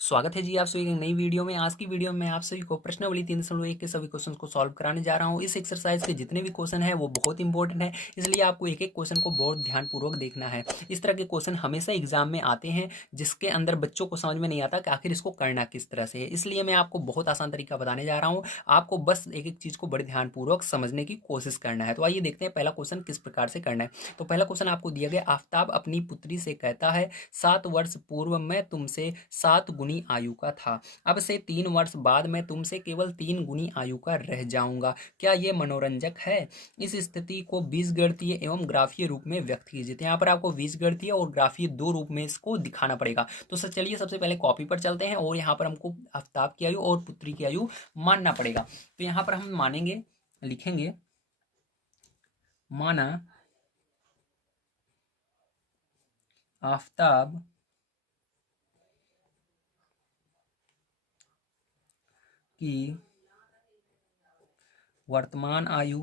स्वागत है जी आप सभी की नई वीडियो में। आज की वीडियो में आप सभी को प्रश्नावली 3.1 के सभी क्वेश्चंस को सॉल्व कराने जा रहा हूं। इस एक्सरसाइज के जितने भी क्वेश्चन हैं वो बहुत इंपॉर्टेंट है, इसलिए आपको एक एक क्वेश्चन को बहुत ध्यानपूर्वक देखना है। इस तरह के क्वेश्चन हमेशा एग्जाम में आते हैं जिसके अंदर बच्चों को समझ में नहीं आता कि आखिर इसको करना किस तरह से है, इसलिए मैं आपको बहुत आसान तरीका बताने जा रहा हूँ। आपको बस एक एक चीज को बड़े ध्यानपूर्वक समझने की कोशिश करना है। तो आइए देखते हैं पहला क्वेश्चन किस प्रकार से करना है। तो पहला क्वेश्चन आपको दिया गया, आफ्ताब अपनी पुत्री से कहता है 7 वर्ष पूर्व मैं तुमसे 7 गुनी आयु का था, अब से 3 वर्ष बाद मैं तुमसे केवल 3 गुनी आयु का रह जाऊंगा, क्या ये मनोरंजक है? इस स्थिति को बीजगणितीय एवं ग्राफीय रूप में व्यक्त कीजिए। तो यहाँ पर आपको बीजगणितीय और ग्राफीय दो रूप में इसको दिखाना पड़ेगा। तो सर चलिए सबसे पहले कॉपी पर चलते हैं और यहाँ पर हमको आफ्ताब की आयु और पुत्री की आयु मानना पड़ेगा। तो यहाँ पर हम मानेंगे, लिखेंगे माना आफ्ताब की वर्तमान आयु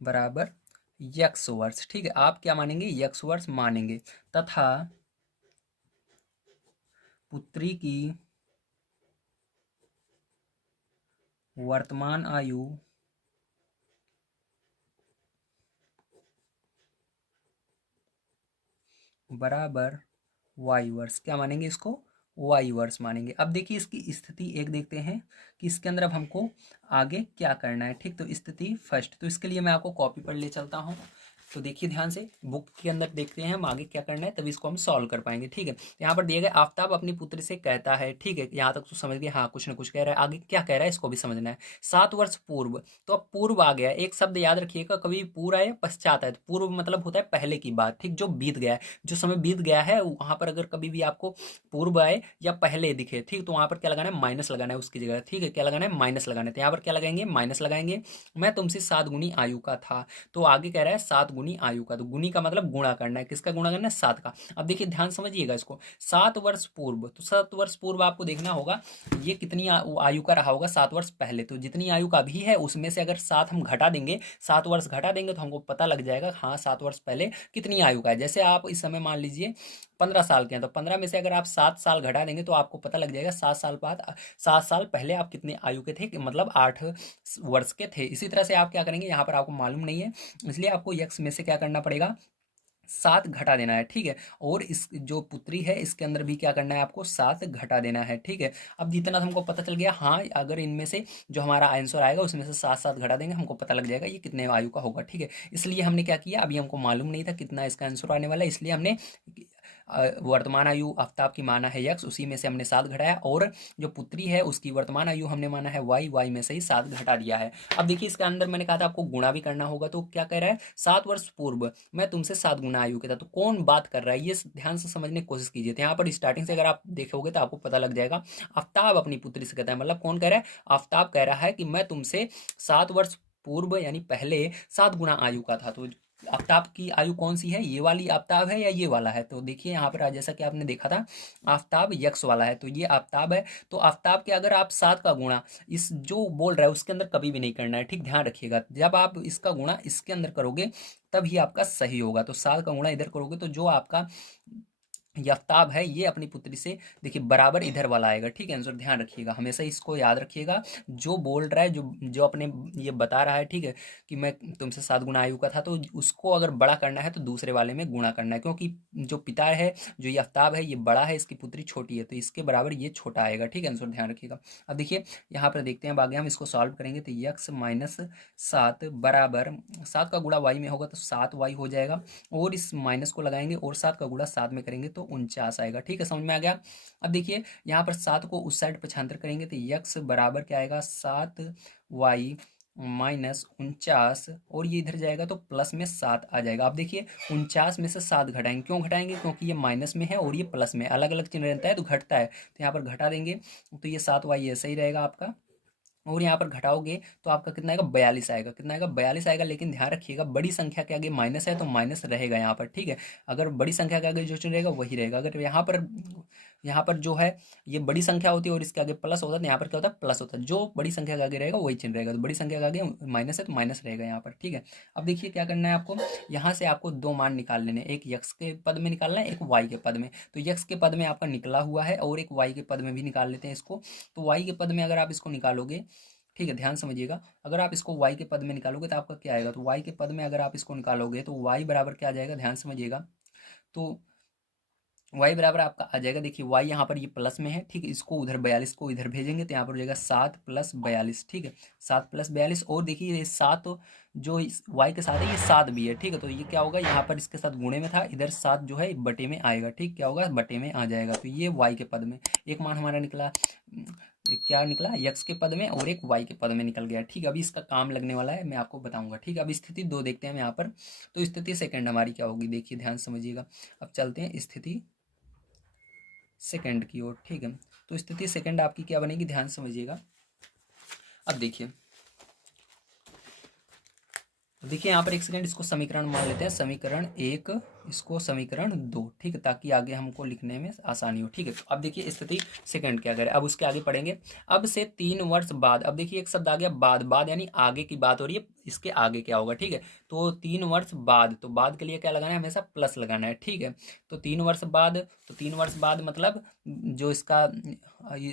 बराबर यक्स वर्ष। ठीक है, आप क्या मानेंगे? यक्स वर्ष मानेंगे। तथा पुत्री की वर्तमान आयु बराबर वाई वर्ष। क्या मानेंगे इसको? वाई वर्ष मानेंगे। अब देखिए इसकी स्थिति एक देखते हैं कि इसके अंदर अब हमको आगे क्या करना है। ठीक, तो स्थिति फर्स्ट, तो इसके लिए मैं आपको कॉपी पर ले चलता हूँ। तो देखिए ध्यान से बुक के अंदर देखते हैं हम आगे क्या करना है, तभी इसको हम सॉल्व कर पाएंगे। ठीक है, तो यहाँ पर दिया गया आफ्ताब अपनी पुत्री से कहता है। ठीक है, यहाँ तक तो समझ गए, हाँ कुछ ना कुछ कह रहा है, आगे क्या कह रहा है इसको भी समझना है। 7 वर्ष पूर्व, तो अब पूर्व आ गया, एक शब्द याद रखिएगा, कभी पूरा है पश्चात है, तो पूर्व मतलब होता है पहले की बात। ठीक, जो बीत गया है, जो समय बीत गया है, वहां पर अगर कभी भी आपको पूर्व आए या पहले दिखे, ठीक, तो वहां पर क्या लगाना है? माइनस लगाना है उसकी जगह। ठीक है, क्या लगाना है? माइनस लगाना है। तो यहाँ पर क्या लगाएंगे? माइनस लगाएंगे। मैं तुमसे 7 गुनी आयु का था, तो आगे कह रहा है 7 गुनी आयु का, तो गुनी का मतलब गुणा करना है, किसका गुणा करना है? 7 का। अब देखिए ध्यान समझिएगा इसको, 7 वर्ष पूर्व, तो 7 वर्ष पूर्व आपको देखना होगा ये कितनी आयु का रहा होगा 7 वर्ष पहले। तो जितनी आयु का अभी है उसमें से अगर 7 हम घटा देंगे, 7 वर्ष घटा देंगे, तो हमको पता लग जाएगा हाँ 7 वर्ष पहले कितनी आयु का है। जैसे आप इस समय मान लीजिए 15 साल के हैं, तो 15 में से अगर आप 7 साल घटा देंगे तो आपको पता लग जाएगा 7 साल बाद, 7 साल पहले आप कितने आयु के थे, कि मतलब 8 वर्ष के थे। इसी तरह से आप क्या करेंगे, यहाँ पर आपको मालूम नहीं है इसलिए आपको यक्स में से क्या करना पड़ेगा? 7 घटा देना है। ठीक है, और इस जो पुत्री है इसके अंदर भी क्या करना है? आपको 7 घटा देना है। ठीक है, अब जितना हमको पता चल गया, हाँ अगर इनमें से जो हमारा आंसर आएगा उसमें से 7 7 घटा देंगे, हमको पता लग जाएगा ये कितने आयु का होगा। ठीक है, इसलिए हमने क्या किया, अभी हमको मालूम नहीं था कितना इसका आंसर आने वाला है, इसलिए हमने वर्तमान आयु आफ्ताब की माना है यक्स, उसी में से हमने 7 घटाया, और जो पुत्री है उसकी वर्तमान आयु हमने माना है वाई, वाई में से ही 7 घटा दिया है। अब देखिए इसके अंदर मैंने कहा था आपको गुणा भी करना होगा, तो क्या कह रहा है? 7 वर्ष पूर्व मैं तुमसे 7 गुना आयु के था, तो कौन बात कर रहा है ये ध्यान से समझने की कोशिश कीजिए। तो यहाँ पर स्टार्टिंग से अगर आप देखोगे तो आपको पता लग जाएगा आफ्ताब अपनी पुत्री से कहता है, मतलब कौन कह रहा है? आफ्ताब कह रहा है कि मैं तुमसे 7 वर्ष पूर्व यानी पहले 7 गुना आयु का था। तो आफ्ताब की आयु कौन सी है? ये वाली आफ्ताब है या ये वाला है? तो देखिए यहाँ पर जैसा कि आपने देखा था आफ्ताब यक्स वाला है, तो ये आफ्ताब है। तो आफ्ताब के अगर आप 7 का गुणा इस जो बोल रहा है उसके अंदर कभी भी नहीं करना है। ठीक, ध्यान रखिएगा, जब आप इसका गुणा इसके अंदर करोगे तभी आपका सही होगा। तो 7 का गुणा इधर करोगे तो जो आपका आफ्ताब है ये अपनी पुत्री से देखिए बराबर इधर वाला आएगा। ठीक है, आंसर ध्यान रखिएगा, हमेशा इसको याद रखिएगा। जो बोल रहा है, जो जो अपने ये बता रहा है, ठीक है, कि मैं तुमसे 7 गुना आयु का था, तो उसको अगर बड़ा करना है तो दूसरे वाले में गुणा करना है, क्योंकि जो पिता है, जो ये आफ्ताब है, ये बड़ा है, इसकी पुत्री छोटी है, तो इसके बराबर ये छोटा आएगा। ठीक है, आंसर ध्यान रखिएगा। अब देखिए यहाँ पर देखते हैं, अब आगे हम इसको सॉल्व करेंगे, तो यक्स माइनस 7 बराबर 7 का गुणा वाई में होगा तो 7 वाई हो जाएगा, और इस माइनस को लगाएंगे और 7 का गुणा 7 में करेंगे तो 49 आएगा। ठीक है, समझ में आ गया। अब देखिए यहाँ पर 7 को उस साइड पक्षांतर करेंगे तो यक्स बराबर क्या आएगा? 7 वाई माइनस 49, और ये इधर जाएगा तो प्लस में 7 आ जाएगा। अब देखिए 49 में से 7 घटाएंगे, क्यों घटाएंगे? क्योंकि ये माइनस में है और ये प्लस में, अलग अलग चिन्ह रहता है तो घटता है, तो यहाँ पर घटा देंगे, तो ये 7 वाई ऐसा ही रहेगा आपका, और यहाँ पर घटाओगे तो आपका कितना आएगा? 42 आएगा। कितना आएगा? 42 आएगा। लेकिन ध्यान रखिएगा बड़ी संख्या के आगे माइनस है तो माइनस रहेगा यहाँ पर। ठीक है, अगर बड़ी संख्या के आगे जो चिन्ह रहेगा वही रहेगा। अगर यहाँ पर यहाँ पर जो है ये बड़ी संख्या होती है और इसके आगे प्लस होता है, तो यहाँ पर क्या होता है प्लस होता है, जो बड़ी संख्या के आगे रहेगा वही चिन्ह रहेगा, तो बड़ी संख्या के आगे माइनस है तो माइनस रहेगा यहाँ पर, ठीक है। अब देखिए क्या करना है आपको, यहाँ से आपको दो मान निकाल लेने, एक यक्स के पद में निकालना है, एक वाई के पद में। तो यक्स के पद में आपका निकला हुआ है और एक वाई के पद में भी निकाल लेते हैं इसको। तो वाई के पद में अगर आप इसको निकालोगे, ठीक है, ध्यान समझिएगा, अगर आप इसको y के पद में निकालोगे तो आपका क्या आएगा, तो y के पद में अगर आप इसको निकालोगे तो y बराबर क्या आ जाएगा, ध्यान समझिएगा, तो y बराबर आपका आ जाएगा, देखिए y यहाँ पर ये प्लस में है, ठीक है, इसको उधर 42 को इधर भेजेंगे तो यहाँ पर हो जाएगा 7 + 42, ठीक है, 7 + 42, और देखिए ये 7 जो इस y के साथ है ये 7 भी है, ठीक है, तो ये क्या होगा, यहाँ पर इसके साथ गुणे में था, इधर 7 जो है बटे में आएगा, ठीक, क्या होगा, बटे में आ जाएगा, तो ये y के पद में एक मान हमारा निकला, क्या निकला, यक्स के पद में और एक वाई के पद में निकल गया, ठीक है। अभी इसका काम लगने वाला है, मैं आपको बताऊंगा, ठीक है। अब स्थिति 2 देखते हैं हम यहाँ पर, तो स्थिति सेकंड हमारी क्या होगी, देखिए ध्यान समझिएगा। अब चलते हैं स्थिति सेकंड की ओर, ठीक है। तो स्थिति सेकंड आपकी क्या बनेगी, ध्यान समझिएगा। अब देखिए यहाँ पर एक सेकंड इसको समीकरण मान लेते हैं, समीकरण 1 इसको समीकरण 2, ठीक है, ताकि आगे हमको लिखने में आसानी हो, ठीक है। तो अब देखिए स्थिति सेकंड क्या करें, अब उसके आगे पढ़ेंगे। अब से 3 वर्ष बाद, अब देखिए एक शब्द आ गया बाद, बाद यानी आगे की बात हो रही है, इसके आगे क्या होगा, ठीक है। तो 3 वर्ष बाद, तो बाद के लिए क्या लगाना है, हमेशा प्लस लगाना है, ठीक है। तो 3 वर्ष बाद, तो 3 वर्ष बाद मतलब जो इसका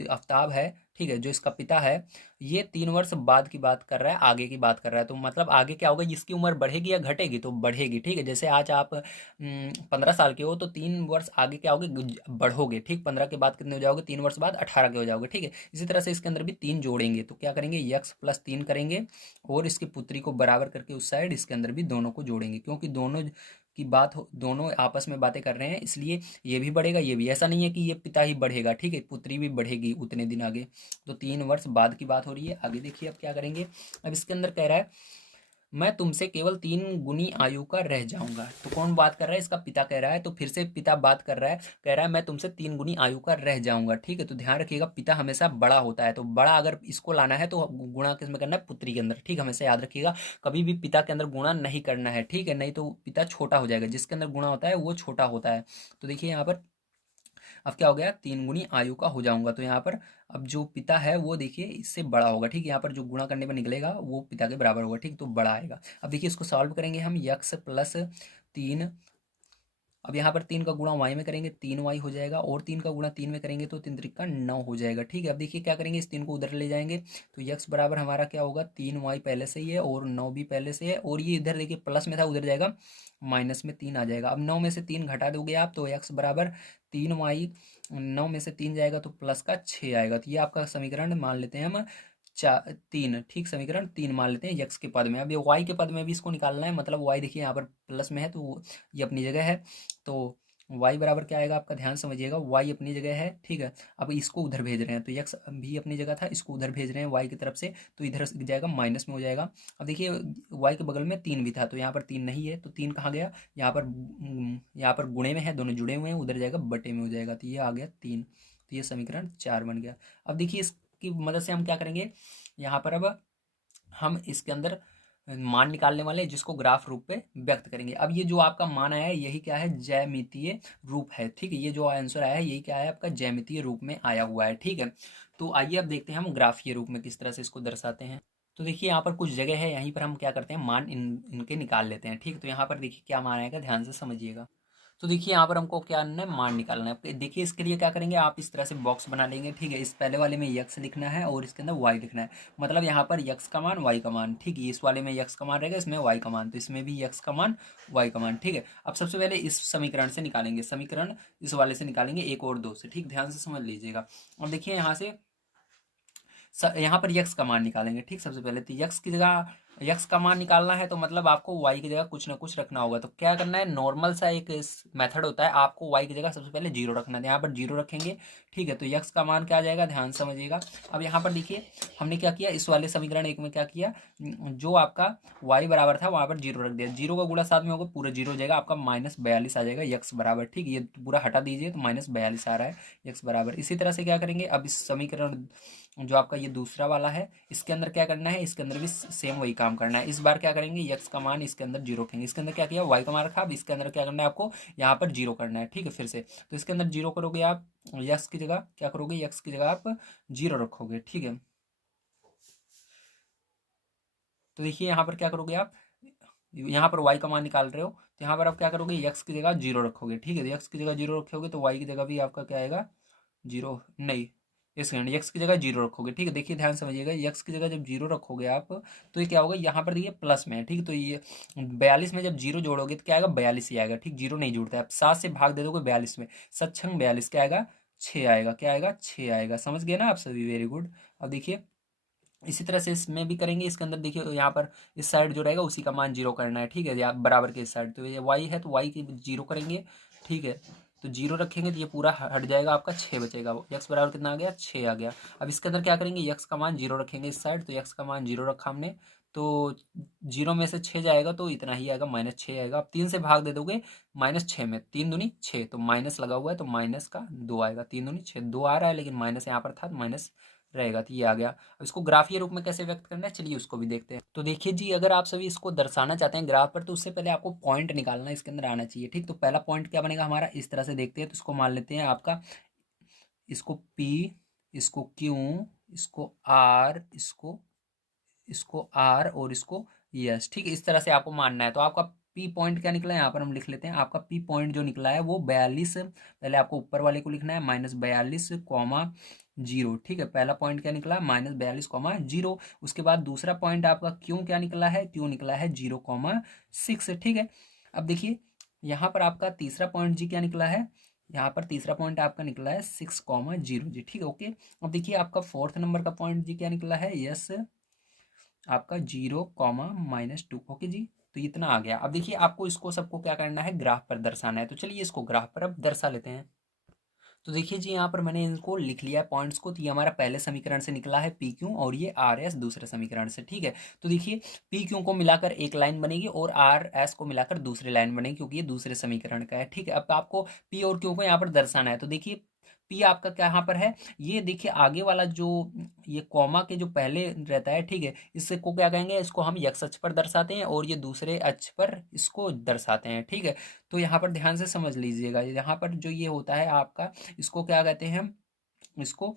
आफ्ताब है, ठीक है, जो इसका पिता है, ये 3 वर्ष बाद की बात कर रहा है, आगे की बात कर रहा है, तो मतलब आगे क्या होगा, जिसकी उम्र बढ़ेगी या घटेगी, तो बढ़ेगी, ठीक है। जैसे आज आप 15 साल के हो तो 3 वर्ष आगे क्या होगे, बढ़ोगे, ठीक, 15 के बाद कितने हो जाओगे, 3 वर्ष बाद 18 के हो जाओगे, ठीक है। इसी तरह से इसके अंदर भी 3 जोड़ेंगे, तो क्या करेंगे, यक्स + 3 करेंगे और इसकी पुत्री को बराबर करके उस साइड इसके अंदर भी दोनों को जोड़ेंगे, क्योंकि दोनों की बात हो, दोनों आपस में बातें कर रहे हैं, इसलिए ये भी बढ़ेगा, ये भी, ऐसा नहीं है कि ये पिता ही बढ़ेगा, ठीक है, पुत्री भी बढ़ेगी उतने दिन आगे। तो 3 वर्ष बाद की बात हो रही है। आगे देखिए अब क्या करेंगे, अब इसके अंदर कह रहा है मैं तुमसे केवल 3 गुनी आयु का रह जाऊंगा, तो कौन बात कर रहा है, इसका पिता कह रहा है, तो फिर से पिता बात कर रहा है, कह रहा है मैं तुमसे 3 गुनी आयु का रह जाऊंगा, ठीक है। तो ध्यान रखिएगा पिता हमेशा बड़ा होता है, तो बड़ा अगर इसको लाना है तो गुणा किस में करना है, पुत्री के अंदर, ठीक, हमेशा याद रखिएगा, कभी भी पिता के अंदर गुणा नहीं करना है, ठीक है, नहीं तो पिता छोटा हो जाएगा, जिसके अंदर गुणा होता है वो छोटा होता है। तो देखिए यहाँ पर अब क्या हो गया, 3 गुनी आयु का हो जाऊंगा, तो यहाँ पर अब जो पिता है वो देखिए इससे बड़ा होगा, ठीक, यहाँ पर जो गुणा करने पर निकलेगा वो पिता के बराबर होगा, ठीक, तो बड़ा आएगा। अब देखिए इसको सॉल्व करेंगे हम, यक्स + 3, अब यहाँ पर 3 का गुणा y में करेंगे 3y हो जाएगा, और 3 का गुणा 3 में करेंगे तो 3 त्रिक का 9 हो जाएगा, ठीक है। अब देखिए क्या करेंगे, इस 3 को उधर ले जाएंगे, तो यक्स बराबर हमारा क्या होगा, 3y पहले से ही है और 9 भी पहले से है, और ये इधर देखिए प्लस में था उधर जाएगा माइनस में 3 आ जाएगा। अब 9 में से 3 घटा दोगे आप तो यक्स बराबर 3y, 9 में से 3 जाएगा तो प्लस का 6 आएगा, तो ये आपका समीकरण मान लेते हैं हम 3, ठीक, समीकरण 3 मान लेते हैं यक्स के पद में। अब ये वाई के पद में भी इसको निकालना है, मतलब वाई देखिए यहाँ पर प्लस में है तो ये अपनी जगह है, तो y बराबर क्या आएगा आपका, ध्यान समझिएगा, y अपनी जगह है, ठीक है। अब इसको उधर भेज रहे हैं तो यक्स भी अपनी जगह था, इसको उधर भेज रहे हैं y की तरफ से, तो इधर जाएगा माइनस में हो जाएगा। अब देखिए y के बगल में 3 भी था, तो यहाँ पर 3 नहीं है, तो 3 कहाँ गया, यहाँ पर गुणे में है, दोनों जुड़े हुए हैं, उधर जाएगा बटे में हो जाएगा, तो ये आ गया 3, तो ये समीकरण 4 बन गया। अब देखिए इसकी मदद से हम क्या करेंगे, यहाँ पर अब हम इसके अंदर मान निकालने वाले हैं, जिसको ग्राफ रूप पे व्यक्त करेंगे। अब ये जो आपका मान आया है यही क्या है, ज्यामितीय रूप है, ठीक है, ये जो आंसर आया है यही क्या है आपका, ज्यामितीय रूप में आया हुआ है, ठीक है। तो आइए अब देखते हैं हम ग्राफीय रूप में किस तरह से इसको दर्शाते हैं। तो देखिए यहाँ पर कुछ जगह है, यहीं पर हम क्या करते हैं, मान इनके निकाल लेते हैं, ठीक। तो यहाँ पर देखिए क्या मान आएगा, ध्यान से समझिएगा। तो देखिए यहाँ पर हमको क्या करना है, मान निकालना है। देखिए इसके लिए क्या करेंगे, आप इस तरह से बॉक्स बना लेंगे, ठीक है। इस पहले वाले में यक्स लिखना है और इसके अंदर वाई लिखना है, मतलब यहाँ पर यक्स का मान वाई का मान, ठीक है। इस वाले में यक्स का मान रहेगा, इसमें वाई का मान, तो इसमें भी यक्स का मान वाई का मान, ठीक है। अब सबसे पहले इस समीकरण से निकालेंगे, समीकरण इस वाले से निकालेंगे 1 और 2 से, ठीक, ध्यान से समझ लीजिएगा। अब देखिए यहाँ से यहाँ पर यक्स का मान निकालेंगे, ठीक। सबसे पहले तो यक्स की जगह यक्स का मान निकालना है, तो मतलब आपको वाई की जगह कुछ ना कुछ रखना होगा। तो क्या करना है, नॉर्मल सा एक मेथड होता है, आपको वाई की जगह सबसे पहले 0 रखना है, यहाँ पर 0 रखेंगे, ठीक है। तो यक्स का मान क्या आ जाएगा, ध्यान समझिएगा। अब यहाँ पर देखिए हमने क्या किया, इस वाले समीकरण 1 में क्या किया, जो आपका वाई बराबर था वहाँ पर 0 रख दिया, 0 का गुणा साथ में होगा पूरा 0 हो जाएगा, आपका -42 आ जाएगा यक्स बराबर, ठीक। ये पूरा हटा दीजिए तो -42 आ रहा है यक्स बराबर। इसी तरह से क्या करेंगे, अब इस समीकरण जो आपका ये दूसरा वाला है, इसके अंदर क्या करना है, इसके अंदर भी सेम वही काम करना है। इस बार क्या करेंगे, यक्स का मान इसके अंदर जीरो रखेंगे। इसके अंदर क्या किया, वाई का मान रखा, अब इसके अंदर क्या करना है आपको, यहाँ पर जीरो करना है। ठीक है, फिर से तो इसके अंदर जीरो करोगे आप, यक्स की जगह क्या करोगे, यक्स की जगह आप जीरो रखोगे। ठीक है, तो देखिए यहाँ पर क्या करोगे आप, यहाँ पर y का मान निकाल रहे हो तो यहाँ पर आप क्या करोगे, x की जगह जीरो रखोगे। ठीक है, तो x की जगह जीरो रखोगे तो y की जगह भी आपका क्या आएगा, जीरो नहीं, एक सेकंड, x की जगह जीरो रखोगे। ठीक है, देखिए ध्यान समझिएगा, x की जगह जब जीरो रखोगे आप तो ये क्या होगा, यहाँ पर देखिए प्लस में है। ठीक है, तो ये 42 में जब जीरो जोड़ोगे तो क्या आएगा, 42 ही आएगा। ठीक, जीरो नहीं जुड़ता है, आप 7 से भाग दे दोगे 42 में, सत्संग 42 क्या आएगा, 6 आएगा। क्या आएगा, 6 आएगा। समझ गए ना आप सभी, वेरी गुड। अब देखिए इसी तरह से इसमें भी करेंगे। इसके अंदर देखिए यहाँ पर इस साइड जो रहेगा उसी का मान जीरो करना है। ठीक है, या बराबर के इस साइड, तो ये y है तो y की जीरो करेंगे। ठीक है, तो जीरो रखेंगे तो ये पूरा हट जाएगा, आपका 6 बचेगा। x बराबर कितना आ गया, 6 आ गया। अब इसके अंदर क्या करेंगे, x का मान जीरो रखेंगे इस साइड, तो x का मान जीरो रखा हमने, तो जीरो में से 6 जाएगा तो इतना ही आएगा, -6 आएगा। अब 3 से भाग दे दोगे -6 में, 3 दूनी 6, तो माइनस लगा हुआ है तो माइनस का 2 आएगा। 3 दूनी 6, 2 आ रहा है लेकिन माइनस यहाँ पर था तो माइनस रहेगा, तो ये आ गया। अब इसको ग्राफीय रूप में कैसे व्यक्त करना है, चलिए उसको भी देखते हैं। तो देखिए जी, अगर आप सभी इसको दर्शाना चाहते हैं ग्राफ पर तो उससे पहले आपको पॉइंट निकालना इसके अंदर आना चाहिए। ठीक, तो पहला पॉइंट क्या बनेगा हमारा, इस तरह से देखते हैं, तो इसको मान लेते हैं आपका, इसको P, इसको Q, इसको R, इसको R और इसको यस। ठीक है, इस तरह से आपको मानना है। तो आपका पी पॉइंट क्या निकला है, यहाँ पर हम लिख लेते हैं। आपका पी पॉइंट जो निकला है वो 42, पहले आपको ऊपर वाले को लिखना है, -42, 0। ठीक है, पहला पॉइंट क्या निकला, -42, 0। उसके बाद दूसरा पॉइंट आपका क्यों क्या निकला है, क्यों निकला है 0,6। ठीक है, अब देखिए यहाँ पर आपका तीसरा पॉइंट जी क्या निकला है, यहाँ पर तीसरा पॉइंट आपका निकला है 6,0 जी। ठीक है, ओके। अब देखिए आपका फोर्थ नंबर का पॉइंट जी क्या निकला है, यस आपका 0,-2। ओके जी, तो इतना आ गया। अब देखिए आपको इसको सबको क्या करना है, ग्राफ पर दर्शाना है। तो चलिए इसको ग्राफ पर अब दर्शा लेते हैं। तो देखिए जी, यहाँ पर मैंने इनको लिख लिया है पॉइंट्स को। तो ये हमारा पहले समीकरण से निकला है पी क्यू, और ये आर एस दूसरे समीकरण से। ठीक है, तो देखिए पी क्यू को मिलाकर एक लाइन बनेगी और आर एस को मिलाकर दूसरी लाइन बनेगी, क्योंकि ये दूसरे समीकरण का है। ठीक है, अब आपको पी और क्यू को यहाँ पर दर्शाना है। तो देखिए पी आपका क्या यहाँ पर है, ये देखिए आगे वाला जो ये कॉमा के जो पहले रहता है। ठीक है, इससे को क्या कहेंगे, इसको हम एक्स अक्ष पर दर्शाते हैं और ये दूसरे अक्ष पर इसको दर्शाते हैं। ठीक है, तो यहाँ पर ध्यान से समझ लीजिएगा, यहाँ पर जो ये होता है आपका, इसको क्या कहते हैं हम, इसको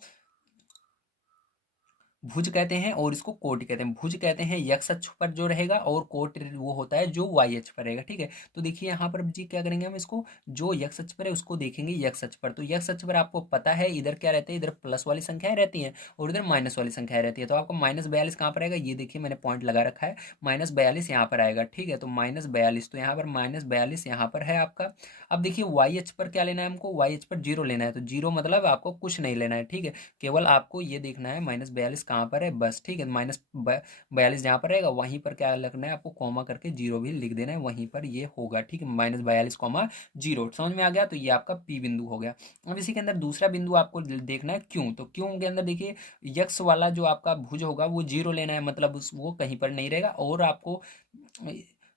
भुज कहते हैं और इसको कोट कहते हैं। भुज कहते हैं यक्स अक्ष पर जो रहेगा, और कोट वो होता है जो वाई अक्ष पर रहेगा। ठीक है, तो देखिए यहाँ पर जी क्या करेंगे हम, इसको जो यक्स अक्ष पर है उसको देखेंगे यक्स अक्ष पर। तो यक्स अक्ष पर आपको पता है इधर क्या रहते हैं, इधर प्लस वाली संख्याएं रहती हैं और इधर माइनस वाली संख्याएं रहती है। तो आपको -42 कहाँ पर आएगा, ये देखिए मैंने पॉइंट लगा रखा है, -42 यहाँ पर आएगा। ठीक है, तो -42, तो यहाँ पर -42 यहाँ पर है आपका। अब देखिए वाई अक्ष पर क्या लेना है हमको, वाई अक्ष पर जीरो लेना है। तो जीरो मतलब आपको कुछ नहीं लेना है। ठीक है, केवल आपको ये देखना है -42 कहाँ पर है बस। ठीक है, -42 जहाँ पर रहेगा वहीं पर क्या लिखना है आपको, कॉमा करके जीरो भी लिख देना है, वहीं पर ये होगा। ठीक है, -42,0। समझ में आ गया, तो ये आपका पी बिंदु हो गया। अब इसी के अंदर दूसरा बिंदु आपको देखना है क्यों। तो क्यों के अंदर देखिए यक्स वाला जो आपका भुज होगा वो जीरो लेना है, मतलब उस वो कहीं पर नहीं रहेगा। और आपको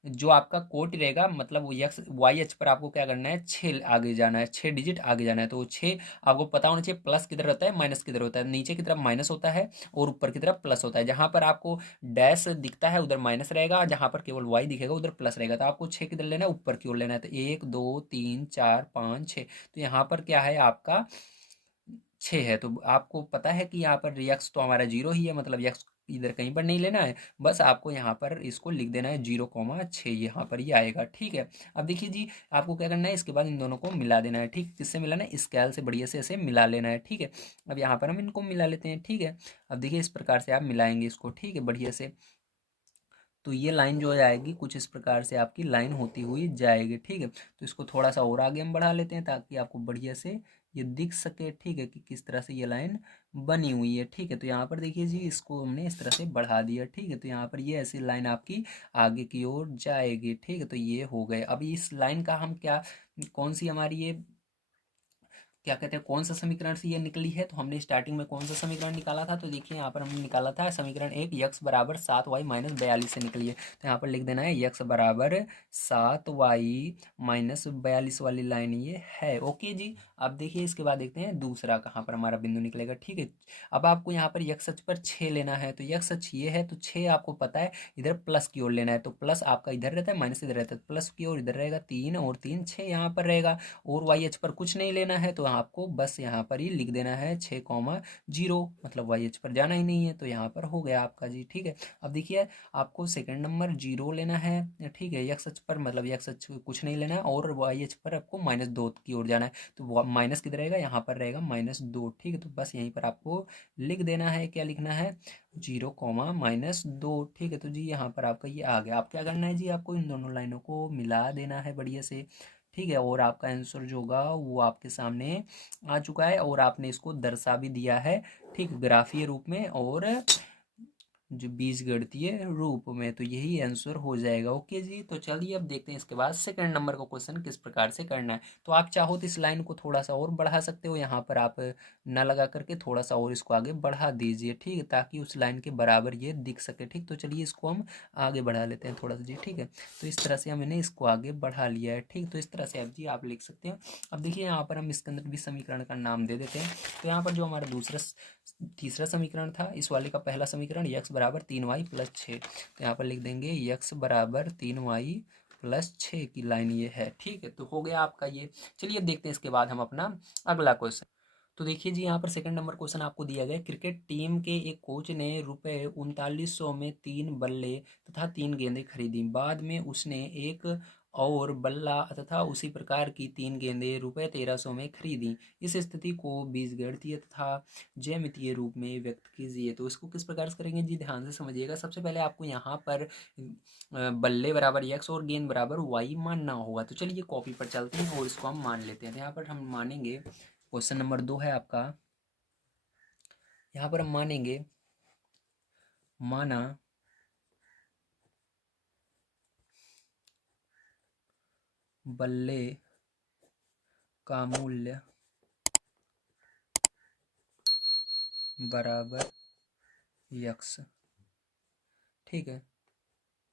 जो आपका कोट रहेगा, मतलब वो यक्स वाई एच पर आपको क्या करना है, 6 आगे जाना है, 6 डिजिट आगे जाना है। तो वो 6 आपको पता होना चाहिए, प्लस किधर रहता है, माइनस किधर होता है। नीचे की तरफ माइनस होता है और ऊपर की तरफ प्लस होता है। जहां पर आपको डैश दिखता है उधर माइनस रहेगा, जहां पर केवल वाई दिखेगा उधर प्लस रहेगा। तो आपको 6 किधर लेना है, ऊपर की ओर लेना है। तो 1 2 3 4 5 6, तो यहाँ पर क्या है आपका 6 है। तो आपको पता है कि यहाँ पर यक्स तो हमारा जीरो ही है, मतलब यक्स इधर कहीं पर नहीं लेना है, बस आपको यहाँ पर इसको लिख देना है 0,6, यहाँ पर ये आएगा। ठीक है, अब देखिए जी आपको क्या करना है, इसके बाद इन दोनों को मिला देना है। ठीक, किससे मिलाना है, स्केल से बढ़िया से ऐसे मिला लेना है। ठीक है, अब यहाँ पर हम इनको मिला लेते हैं। ठीक है, अब देखिए इस प्रकार से आप मिलाएंगे इसको। ठीक है, बढ़िया से, तो ये लाइन जो आएगी कुछ इस प्रकार से आपकी लाइन होती हुई जाएगी। ठीक है, तो इसको थोड़ा सा और आगे हम बढ़ा लेते हैं ताकि आपको बढ़िया से ये दिख सके। ठीक है, कि किस तरह से ये लाइन बनी हुई है। ठीक है, तो यहाँ पर देखिए जी इसको हमने इस तरह से बढ़ा दिया। ठीक है, तो यहाँ पर ये ऐसी लाइन आपकी आगे की ओर जाएगी। ठीक है, तो ये हो गए। अब इस लाइन का हम क्या, कौन सी हमारी ये क्या कहते हैं कौन सा समीकरण से ये निकली है, तो हमने स्टार्टिंग में कौन सा समीकरण निकाला था, तो देखिए यहाँ पर हमने निकाला था समीकरण एक, यक्स बराबर 7y-42 से निकली है। तो यहाँ पर लिख देना है यक्स बराबर 7y-42 वाली लाइन ये है। ओके जी। अब देखिए इसके बाद देखते हैं दूसरा कहाँ पर हमारा बिंदु निकलेगा। ठीक है, अब आपको यहाँ पर यक्स अक्ष पर 6 लेना है, तो यक्स अक्ष ये है तो 6 आपको पता है इधर प्लस की ओर लेना है, तो प्लस आपका इधर रहता है, माइनस इधर रहता है, प्लस की ओर इधर रहेगा 3 और 3 6 यहाँ पर रहेगा, और वाई एच पर कुछ नहीं लेना है, तो आपको बस यहाँ पर ही लिख देना है 6,0, मतलब वाई एच पर जाना ही नहीं है, तो यहाँ पर हो गया आपका जी। ठीक है, अब देखिए आपको सेकंड नंबर 0 लेना है। ठीक है, एक्स अक्ष पर मतलब एक्स अक्ष कुछ नहीं लेना है, और वाई एच पर आपको -2 की ओर जाना है, तो माइनस किधर रहेगा, यहाँ पर रहेगा -2। ठीक है, तो बस यहीं पर आपको लिख देना है, क्या लिखना है 0, -2। ठीक है, तो जी यहाँ पर आपका ये आ गया। आप क्या करना है जी, आपको इन दोनों लाइनों को मिला देना है बढ़िया से। ठीक है, और आपका आंसर जो होगा वो आपके सामने आ चुका है, और आपने इसको दर्शा भी दिया है, ठीक, ग्राफीय रूप में और जो बीजगणितीय रूप में, तो यही आंसर हो जाएगा। ओके जी, तो चलिए अब देखते हैं इसके बाद सेकंड नंबर का क्वेश्चन किस प्रकार से करना है। तो आप चाहो तो इस लाइन को थोड़ा सा और बढ़ा सकते हो, यहाँ पर आप ना लगा करके थोड़ा सा और इसको आगे बढ़ा दीजिए। ठीक है, ताकि उस लाइन के बराबर ये दिख सके। ठीक, तो चलिए इसको हम आगे बढ़ा लेते हैं थोड़ा सा जी। ठीक है, तो इस तरह से हमने इसको आगे बढ़ा लिया है। ठीक, तो इस तरह से अब जी आप लिख सकते हैं। अब देखिए यहाँ पर हम इसके अंदर भी समीकरण का नाम दे देते हैं। तो यहाँ पर जो हमारा तीसरा समीकरण था, इस वाले का पहला समीकरण यक्स बराबर 3y+6, तो यहाँ पर लिख देंगे यक्स बराबर 3y+6 की लाइन ये है। ठीक है, तो हो गया आपका ये। चलिए अब देखते हैं इसके बाद हम अपना अगला क्वेश्चन। तो देखिए जी यहाँ पर सेकंड नंबर क्वेश्चन आपको दिया गया, क्रिकेट टीम के एक कोच ने ₹3900 में 3 बल्ले तथा 3 गेंदें खरीदी, बाद में उसने एक और बल्ला तथा उसी प्रकार की 3 गेंदें ₹1300 में खरीदी। इस स्थिति को बीजगणितीय तथा ज्यामितीय रूप में व्यक्त कीजिए। तो इसको किस प्रकार से करेंगे जी, ध्यान से समझिएगा। सबसे पहले आपको यहाँ पर बल्ले बराबर यक्स और गेंद बराबर वाई मानना होगा। तो चलिए कॉपी पर चलते हैं और इसको हम मान लेते हैं। तो यहाँ पर हम मानेंगे, क्वेश्चन नंबर 2 है आपका, यहाँ पर हम मानेंगे, माना बल्ले का मूल्य बराबर यक्स। ठीक है,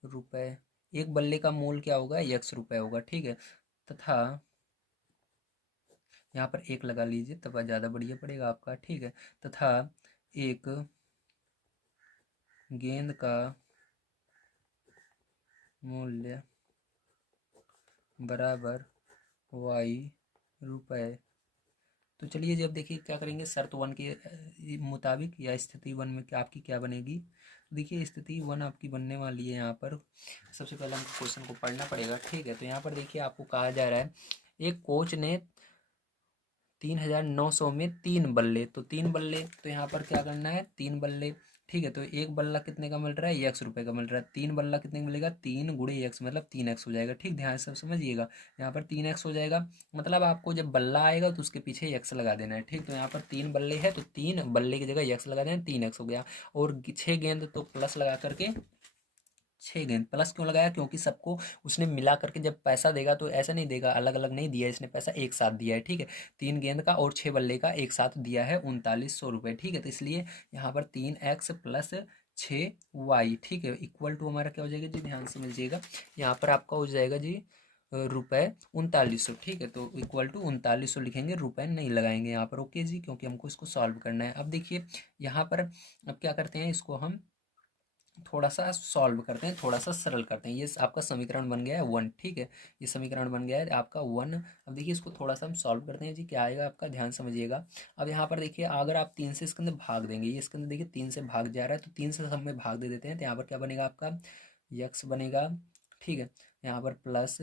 रुपए, एक बल्ले का मूल क्या होगा, यक्स रुपए होगा। ठीक है, तथा यहाँ पर एक लगा लीजिए तब ज़्यादा बढ़िया पड़ेगा आपका। ठीक है, तथा एक गेंद का मूल्य बराबर वाई रुपए। तो चलिए जब देखिए क्या करेंगे, शर्त 1 के मुताबिक या स्थिति 1 में क्या आपकी क्या बनेगी। देखिए स्थिति 1 आपकी बनने वाली है। यहाँ पर सबसे पहले हमको क्वेश्चन को पढ़ना पड़ेगा। ठीक है, तो यहाँ पर देखिए आपको कहा जा रहा है, एक कोच ने 3900 में 3 बल्ले, तो 3 बल्ले, तो यहाँ पर क्या करना है, 3 बल्ले। ठीक है, तो एक बल्ला कितने का मिल रहा है, यक्स रुपए का मिल रहा है। 3 बल्ला कितने का मिलेगा, 3 गुणे यक्स मतलब 3x हो जाएगा। ठीक, ध्यान से समझिएगा, यहाँ पर 3x हो जाएगा। मतलब आपको जब बल्ला आएगा तो उसके पीछे यक्स लगा देना है। ठीक, तो यहाँ पर 3 बल्ले है तो 3 बल्ले की जगह यक्स लगा देना, 3x हो गया। और 6 गेंद तो प्लस लगा करके 6 गेंद प्लस क्यों लगाया, क्योंकि सबको उसने मिला करके जब पैसा देगा तो ऐसा नहीं देगा, अलग अलग नहीं दिया, इसने पैसा एक साथ दिया है। ठीक है, 3 गेंद का और 6 बल्ले का एक साथ दिया है 3900 रुपये। ठीक है, तो इसलिए यहाँ पर 3x + 6y, ठीक है, इक्वल टू हमारा क्या हो जाएगा जी, ध्यान से मिलिएगा, यहाँ पर आपका हो जाएगा जी रुपए 3900। ठीक है, तो इक्वल टू 3900 लिखेंगे, रुपए नहीं लगाएंगे यहाँ पर। ओके जी, क्योंकि हमको इसको सॉल्व करना है। अब देखिए यहाँ पर अब क्या करते हैं, इसको हम थोड़ा सा सॉल्व करते हैं, थोड़ा सा सरल करते हैं। ये आपका समीकरण बन गया है 1। ठीक है, ये समीकरण बन गया है आपका 1। अब देखिए इसको थोड़ा सा हम सॉल्व करते हैं जी, क्या आएगा आपका, ध्यान समझिएगा। अब यहाँ पर देखिए अगर आप 3 से इसके अंदर भाग देंगे, ये इसके अंदर देखिए 3 से भाग जा रहा है, तो 3 से सब में भाग दे देते हैं, तो यहाँ पर क्या बनेगा आपका, यक्स बनेगा। ठीक है, यहाँ पर प्लस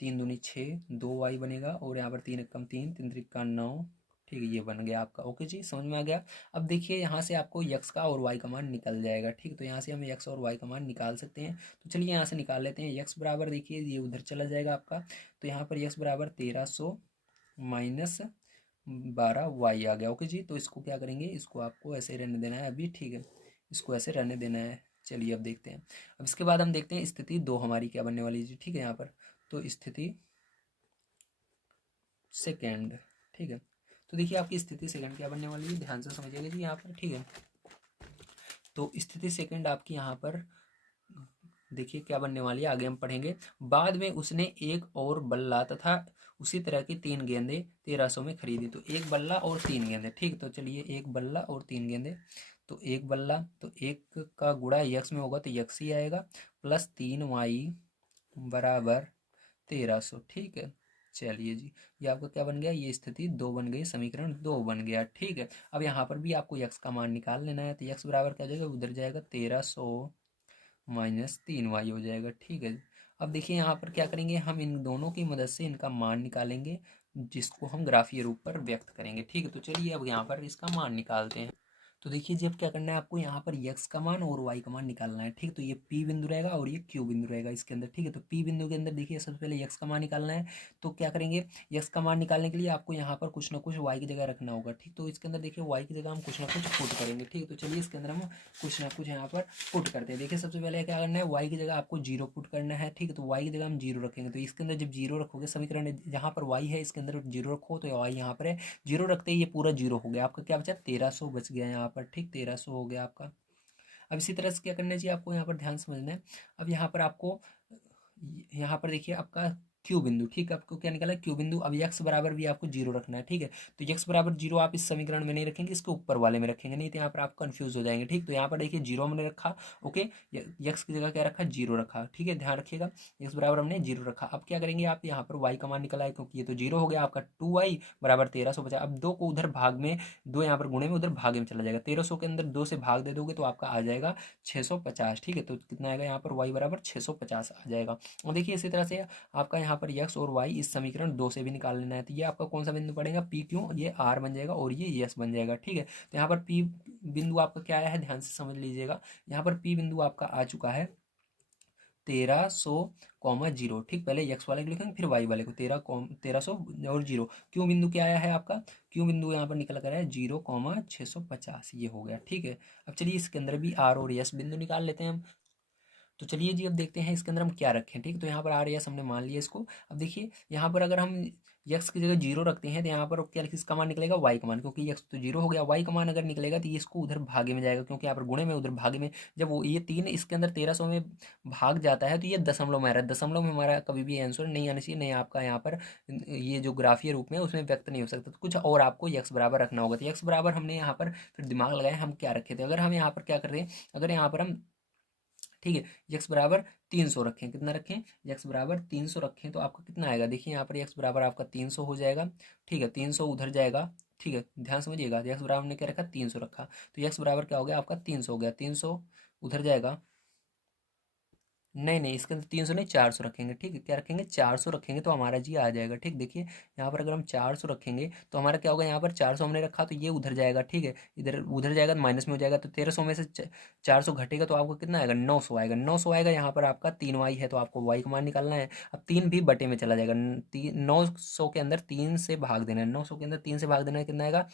3 दूनी 6, 2y बनेगा, और यहाँ पर 3 एकम 3, 3 त्रिका 9। ठीक है, ये बन गया आपका। ओके जी, समझ में आ गया। अब देखिए यहाँ से आपको यक्स का और वाई का मान निकल जाएगा। ठीक, तो यहाँ से हम यक्स और वाई का मान निकाल सकते हैं। तो चलिए यहाँ से निकाल लेते हैं। यक्स बराबर देखिए ये उधर चला जाएगा आपका, तो यहाँ पर यक्स बराबर 1300 माइनस 12y आ गया। ओके जी, तो इसको क्या करेंगे, इसको आपको ऐसे रहने देना है अभी। ठीक है, इसको ऐसे रहने देना है। चलिए अब देखते हैं। अब इसके बाद हम देखते हैं स्थिति 2 हमारी क्या बनने वाली है जी। ठीक है, यहाँ पर तो स्थिति सेकेंड, ठीक है। तो देखिए आपकी स्थिति सेकंड क्या बनने वाली है, ध्यान से समझिएगा जी यहाँ पर, ठीक है। तो स्थिति सेकंड आपकी यहाँ पर देखिए क्या बनने वाली है, आगे हम पढ़ेंगे। बाद में उसने एक और बल्ला तथा उसी तरह की 3 गेंदें 1300 में खरीदी। तो एक बल्ला और 3 गेंदें, ठीक। तो चलिए एक बल्ला और 3 गेंदें, तो एक बल्ला तो एक का गुणा यक्स में होगा तो यक्स ही आएगा, प्लस 3y बराबर 1300, ठीक है। चलिए जी, ये आपका क्या बन गया, ये स्थिति 2 बन गई, समीकरण 2 बन गया, ठीक है। अब यहाँ पर भी आपको यक्स का मान निकाल लेना है, तो यक्स बराबर क्या हो जाएगा, उधर जाएगा 1300 माइनस 3y हो जाएगा, ठीक है। अब देखिए यहाँ पर क्या करेंगे, हम इन दोनों की मदद से इनका मान निकालेंगे, जिसको हम ग्राफीय रूप पर व्यक्त करेंगे, ठीक है। तो चलिए अब यहाँ पर इसका मान निकालते हैं। तो देखिए जी अब क्या करना है आपको, यहाँ पर x का मान और y का मान निकालना है, ठीक। तो ये p बिंदु रहेगा और ये q बिंदु रहेगा इसके अंदर, ठीक है। तो p बिंदु के अंदर देखिए सबसे पहले x का मान निकालना है। तो क्या करेंगे, x का मान निकालने के लिए आपको यहाँ पर कुछ ना कुछ y की जगह रखना होगा, ठीक। तो इसके अंदर देखिए y की जगह हम कुछ ना कुछ पुट करेंगे, ठीक। तो चलिए इसके अंदर हम कुछ ना कुछ यहाँ पर पुट करते हैं। देखिए सबसे पहले क्या करना है, y की जगह आपको 0 पुट करना है, ठीक है। तो y की जगह हम 0 रखेंगे, तो इसके अंदर जब 0 रखोगे, समीकरण जहाँ पर y है इसके अंदर 0 रखो, तो y यहाँ पर है, 0 रखते ही ये पूरा 0 हो गया, आपका क्या बचा 1300 बच गया यहाँ पर, ठीक। 1300 हो गया आपका। अब इसी तरह से क्या करना चाहिए आपको, यहाँ पर ध्यान समझना है। अब यहाँ पर आपको यहाँ पर देखिए आपका क्यू बिंदु, ठीक है। आपको क्या निकाला, क्यू बिंदु। अब यक्स बराबर भी आपको 0 रखना है, ठीक है। तो यक्स बराबर 0 आप इस समीकरण में नहीं रखेंगे, इसके ऊपर वाले में रखेंगे, नहीं तो यहाँ पर आप कंफ्यूज हो जाएंगे, ठीक। तो यहाँ पर देखिए 0 हमने रखा, ओके। यक्स की जगह क्या रखा, 0 रखा, ठीक है, ध्यान रखिएगा। यक्स बराबर हमने 0 रखा। अब क्या करेंगे आप, यहाँ पर वाई का मान निकला है, क्योंकि ये तो 0 हो गया आपका, 2y बराबर 1300 बचा। अब 2 को उधर भाग में, 2 यहाँ पर गुणे में उधर भागे में चला जाएगा, 1300 के अंदर 2 से भाग दे दोगे तो आपका आ जाएगा 650, ठीक है। तो कितना आएगा यहाँ पर, y बराबर 650 आ जाएगा। और देखिए इसी तरह से आपका यहाँ पर यक्स और वाई इस समीकरण 2 से भी निकाल लेना है। तो ये आपका कौन सा बिंदु पड़ेगा, पी क्यू, ये आर बन जाएगा और ये यस बन जाएगा, ठीक है। तो यहाँ पर पी बिंदु आपका क्या आया है, ध्यान से समझ लीजिएगा। यहाँ पर पी बिंदु आपका आ चुका है 1300, 0, ठीक। पहले यक्स वाले को लिखेंगे फिर वाई वाले को, 1300 और 0। क्यों बिंदु क्या आया है आपका, क्यों बिंदु यहाँ पर निकल कर है 0, 650, ये हो गया, ठीक है। अब चलिए इसके अंदर भी आर और यस बिंदु निकाल लेते हैं हम। तो चलिए जी अब देखते हैं इसके अंदर हम क्या रखें, ठीक। तो यहाँ पर आर एस हमने मान लिया इसको। अब देखिए यहाँ पर अगर हम यक्स की जगह 0 रखते हैं तो यहाँ पर क्या किसका मान निकलेगा, वाई का मान, क्योंकि यक्स तो 0 हो गया। वाई का मान अगर निकलेगा तो ये इसको उधर भागे में जाएगा, क्योंकि यहाँ पर गुणे में उधर भागे में, जब वो ये 3 इसके अंदर 1300 में भाग जाता है तो ये दशमलव में आ रहा है। दशमलव में हमारा कभी भी आंसर नहीं आना चाहिए, नहीं आपका यहाँ पर ये जो ग्राफीय रूप में उसमें व्यक्त नहीं हो सकता। तो कुछ और आपको यक्स बराबर रखना होगा। तो यक्स बराबर हमने यहाँ पर फिर दिमाग लगाए, हम क्या रखे थे, अगर हम यहाँ पर क्या कर रहे हैं, अगर यहाँ पर हम, ठीक है, यक्स बराबर 300 रखें, कितना रखें, यक्स बराबर 300 रखें तो आपका कितना आएगा, देखिए यहाँ पर यक्स बराबर आपका 300 हो जाएगा, ठीक है। 300 उधर जाएगा, ठीक है, ध्यान समझिएगा। यक्स बराबर ने क्या रखा, 300 रखा, तो यक्स बराबर क्या हो गया आपका 300 हो गया, 300 उधर जाएगा, नहीं नहीं इसके अंदर 300 नहीं 400 रखेंगे, ठीक है। क्या रखेंगे, 400 रखेंगे तो हमारा जी आ जाएगा, ठीक। देखिए यहाँ पर अगर हम 400 रखेंगे तो हमारा क्या होगा, यहाँ पर 400 हमने रखा तो ये उधर जाएगा, ठीक है, इधर उधर जाएगा तो माइनस में हो जाएगा। तो 1300 में से 400 घटेगा तो आपको कितना आएगा, 900 आएगा। 900 आएगा, यहाँ पर आपका 3y है तो आपको y का मान निकालना है। अब 3 भी बटे में चला जाएगा, 900 के अंदर 3 से भाग देना है, 900 के अंदर 3 से भाग देना है, कितना आएगा,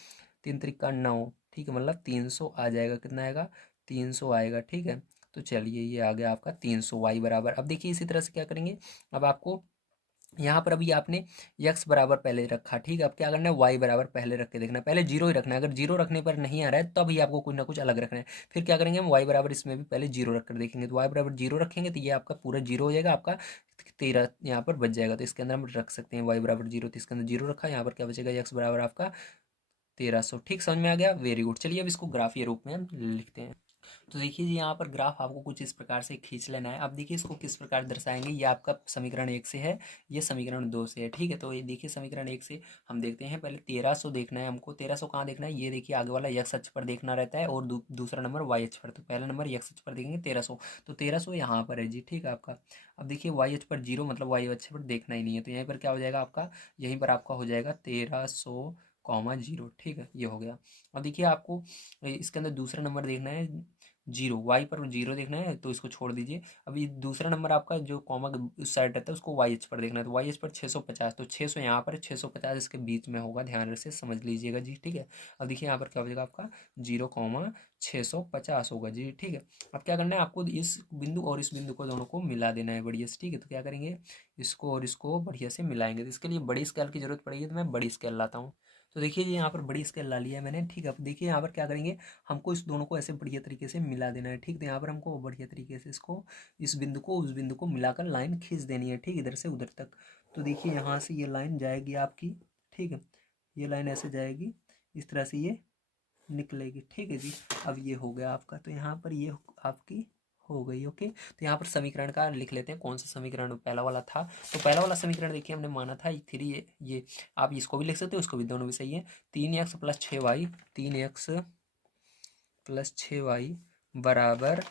3 × 9, ठीक है, मतलब 300 आ जाएगा, कितना आएगा, 300 आएगा, ठीक है। तो चलिए ये आ गया आपका 300 वाई बराबर। अब देखिए इसी तरह से क्या करेंगे, अब आपको यहाँ पर अभी आपने यक्स बराबर पहले रखा, ठीक है। अब क्या करना है, वाई बराबर पहले रख के देखना है, पहले 0 ही रखना है। अगर 0 रखने पर नहीं आ रहा है तब ही आपको कुछ ना कुछ अलग रखना है। फिर क्या करेंगे, हम वाई बराबर इसमें भी पहले 0 रख कर देखेंगे। तो वाई बराबर 0 रखेंगे तो ये आपका पूरा 0 हो जाएगा, आपका 13 यहाँ पर बच जाएगा। तो इसके अंदर हम रख सकते हैं वाई बराबर 0, तो इसके अंदर 0 रखा, यहाँ पर क्या बचेगा, यक्स बराबर आपका 1300, ठीक। समझ में आ गया, वेरी गुड। चलिए अब इसको ग्राफीय रूप में हम लिखते हैं। तो देखिए जी यहाँ पर ग्राफ आपको कुछ इस प्रकार से खींच लेना है। अब देखिए इसको किस प्रकार दर्शाएंगे, ये आपका समीकरण 1 से है, ये समीकरण 2 से है, ठीक है। तो ये देखिए समीकरण 1 से हम देखते हैं, पहले 1300 देखना है हमको। 1300 कहाँ देखना है, ये देखिए आगे वाला x अक्ष पर देखना रहता है और दूसरा नंबर y अक्ष पर। तो पहला नंबर x अक्ष पर देखेंगे 1300, तो 1300 यहाँ पर है जी, ठीक है आपका। अब देखिए y अक्ष पर 0 मतलब y अक्ष पर देखना ही नहीं है, तो यहीं पर क्या हो जाएगा आपका, यहीं पर आपका हो जाएगा 1300, 0, ठीक है, ये हो गया। अब देखिए आपको इसके अंदर दूसरा नंबर देखना है 0, वाई पर 0 देखना है तो इसको छोड़ दीजिए। अभी दूसरा नंबर आपका जो कॉमा उस साइड रहता है उसको वाई एच पर देखना है, तो वाई एच पर 650, तो 600 यहाँ पर 650 इसके बीच में होगा, ध्यान से समझ लीजिएगा जी, ठीक है। अब देखिए यहाँ पर क्या हो जाएगा आपका 0, 650 होगा जी, ठीक है। अब क्या करना है आपको, इस बिंदु और इस बिंदु को दोनों को मिला देना है बढ़िया से, ठीक है। तो क्या करेंगे, इसको और इसको बढ़िया से मिलाएंगे। तो इसके लिए बड़ी स्केल की जरूरत पड़ेगी, तो मैं बड़ी स्केल लाता हूँ। तो देखिए जी यहाँ पर बड़ी स्केल ला लिया है मैंने, ठीक है। अब देखिए यहाँ पर क्या करेंगे, हमको इस दोनों को ऐसे बढ़िया तरीके से मिला देना है, ठीक। तो यहाँ पर हमको बढ़िया तरीके से इसको, इस बिंदु को उस बिंदु को मिलाकर लाइन खींच देनी है, ठीक, इधर से उधर तक। तो देखिए यहाँ से ये लाइन जाएगी आपकी, ठीक है, ये लाइन ऐसे जाएगी, इस तरह से ये निकलेगी, ठीक है जी। अब ये हो गया आपका, तो यहाँ पर ये आपकी हो गई, ओके। तो यहाँ पर समीकरण का लिख लेते हैं, कौन सा समीकरण पहला वाला था। तो पहला वाला समीकरण देखिए हमने माना था 3, ये आप इसको भी लिख सकते हो, उसको भी, दोनों भी सही है। 3x + 6y, 3x + 6y बराबर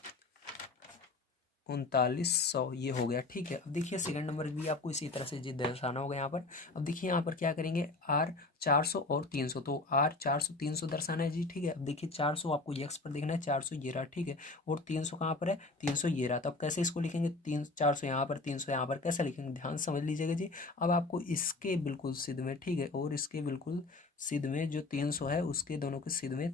3900, ये हो गया, ठीक है। अब देखिए सेकंड नंबर भी आपको इसी तरह से दर्शाना होगा यहाँ पर। अब देखिए यहाँ पर क्या करेंगे, r 400 और 300, तो r 400 300 दर्शाना है जी, ठीक है। अब देखिए 400 आपको x पर देखना है, 400 ये रहा, ठीक है, और 300 कहाँ पर है, 300 ये रहा। तो अब कैसे इसको लिखेंगे, 400 यहाँ पर, 300 यहाँ पर, कैसे लिखेंगे, ध्यान समझ लीजिएगा जी। अब आपको इसके बिल्कुल सिद्ध में, ठीक है, और इसके बिल्कुल सिद्ध में जो 300 है उसके दोनों के सिद्ध में,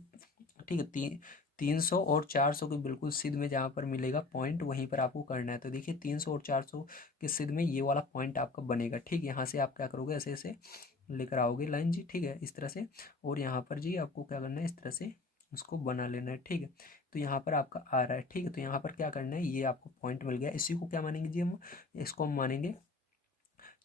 ठीक है, 300 और 400 के बिल्कुल सिद्ध में जहाँ पर मिलेगा पॉइंट, वहीं पर आपको करना है। तो देखिए 300 और 400 के सिद्ध में ये वाला पॉइंट आपका बनेगा, ठीक। यहाँ से आप क्या करोगे, ऐसे ऐसे लेकर आओगे लाइन जी, ठीक है, इस तरह से। और यहाँ पर जी आपको क्या करना है, इस तरह से उसको बना लेना है, ठीक है। तो यहाँ पर आपका आ रहा है, ठीक है। तो यहाँ पर क्या करना है, ये आपको पॉइंट मिल गया, इसी को क्या मानेंगे जी हम, इसको हम मानेंगे